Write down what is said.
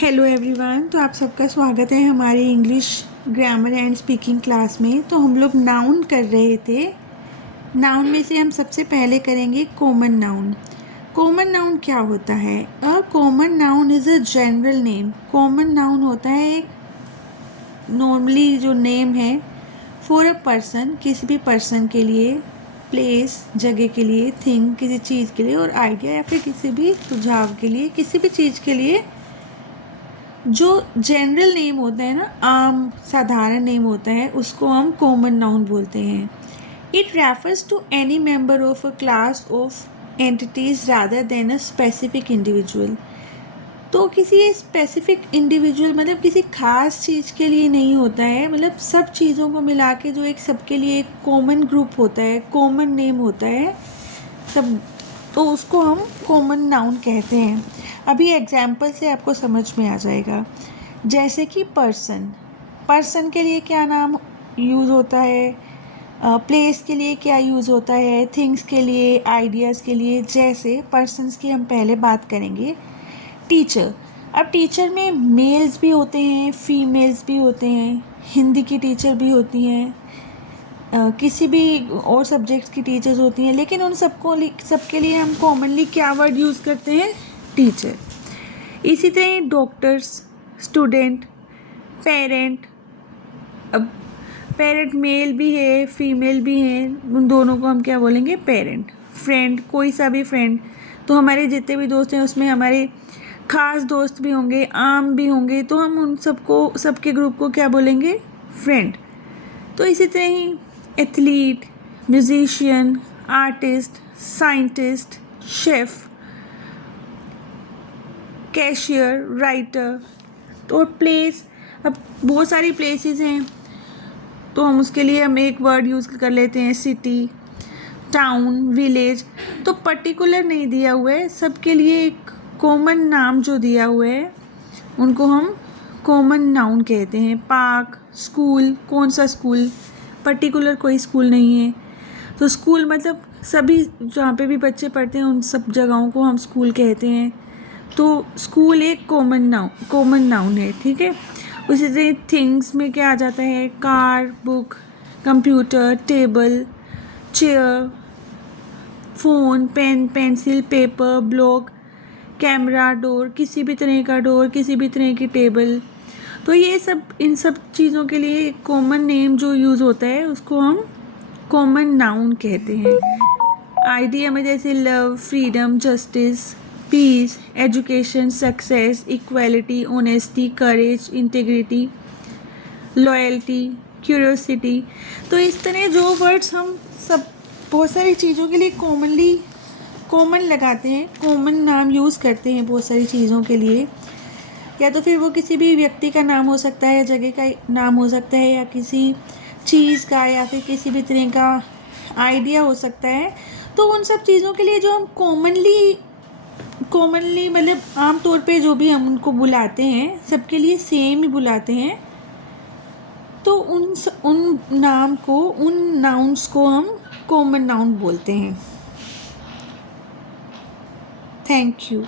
Hello everyone. तो आप सबका स्वागत है हमारी English grammar and speaking class में। तो हम लोग नाउन कर रहे थे। नाउन में से हम सबसे पहले करेंगे कॉमन नाउन। कॉमन नाउन क्या होता है? A common noun is a general name. Common noun होता है एक नॉर्मली जो नेम है फॉर अ पर्सन, किसी भी पर्सन के लिए, प्लेस जगह के लिए, थिंग किसी चीज़ के लिए, और आइडिया या फिर किसी भी सुझाव के लिए, किसी भी चीज़ के लिए जो जनरल नेम होता है ना, आम साधारण नेम होता है, उसको हम कॉमन नाउन बोलते हैं। It refers to any member of a class of entities rather than a specific individual. तो किसी स्पेसिफिक इंडिविजुअल मतलब किसी खास चीज़ के लिए नहीं होता है, मतलब सब चीज़ों को मिला के जो एक सबके लिए एक कॉमन ग्रुप होता है, कॉमन नेम होता है सब, तो उसको हम कॉमन नाउन कहते हैं। अभी एग्जाम्पल से आपको समझ में आ जाएगा। जैसे कि पर्सन, पर्सन के लिए क्या नाम यूज़ होता है, प्लेस के लिए क्या यूज़ होता है, थिंग्स के लिए, आइडियाज़ के लिए। जैसे पर्सन्स की हम पहले बात करेंगे। टीचर, अब टीचर में मेल्स भी होते हैं, फीमेल्स भी होते हैं, हिंदी की टीचर भी होती हैं, किसी भी और सब्जेक्ट्स की टीचर्स होती हैं, लेकिन उन सबके लिए हम कॉमनली क्या वर्ड यूज़ करते हैं? टीचर। इसी तरह डॉक्टर्स, स्टूडेंट, पेरेंट। अब पेरेंट मेल भी है, फीमेल भी हैं, उन दोनों को हम क्या बोलेंगे? पेरेंट। फ्रेंड, कोई सा भी फ्रेंड, तो हमारे जितने भी दोस्त हैं उसमें हमारे खास दोस्त भी होंगे, आम भी होंगे, तो हम उन सबको, सबके ग्रुप को क्या बोलेंगे? फ्रेंड। तो इसी तरह ही athlete, musician, artist, scientist, chef, cashier, writer. तो प्लेस, अब बहुत सारी प्लेसेस हैं, तो हम उसके लिए हम एक वर्ड यूज़ कर लेते हैं, सिटी, टाउन, विलेज। तो पर्टिकुलर नहीं दिया हुआ है, सबके लिए एक कॉमन नाम जो दिया हुआ है उनको हम कॉमन नाउन कहते हैं। पार्क, स्कूल, कौन सा स्कूल, पर्टिकुलर कोई स्कूल नहीं है। तो स्कूल मतलब सभी जहाँ पे भी बच्चे पढ़ते हैं उन सब जगहों को हम स्कूल कहते हैं। तो स्कूल एक कॉमन नाउन है, ठीक है। उसी तरह थिंग्स में क्या आ जाता है? Car, book, computer, table, chair, phone, pen, pencil, paper, block, camera, door, किसी भी तरह का डोर, किसी भी तरह की टेबल। तो ये सब, इन सब चीज़ों के लिए कॉमन नेम जो यूज़ होता है उसको हम कॉमन नाउन कहते हैं। आइडिया में जैसे love, freedom, justice, peace, education, success, equality, honesty, courage, integrity, loyalty, curiosity. तो इस तरह जो वर्ड्स हम सब बहुत सारी चीज़ों के लिए कॉमन लगाते हैं, कॉमन नाम यूज़ करते हैं बहुत सारी चीज़ों के लिए। या तो फिर वो किसी भी व्यक्ति का नाम हो सकता है, जगह का नाम हो सकता है, या किसी चीज़ का, या फिर किसी भी तरह का आइडिया हो सकता है। तो उन सब चीज़ों के लिए जो हम कॉमनली मतलब आम तौर पे जो भी हम उनको बुलाते हैं, सबके लिए सेम ही बुलाते हैं। तो उन नाम को, उन नाउन्स को हम कॉमन नाउन बोलते हैं। Thank you.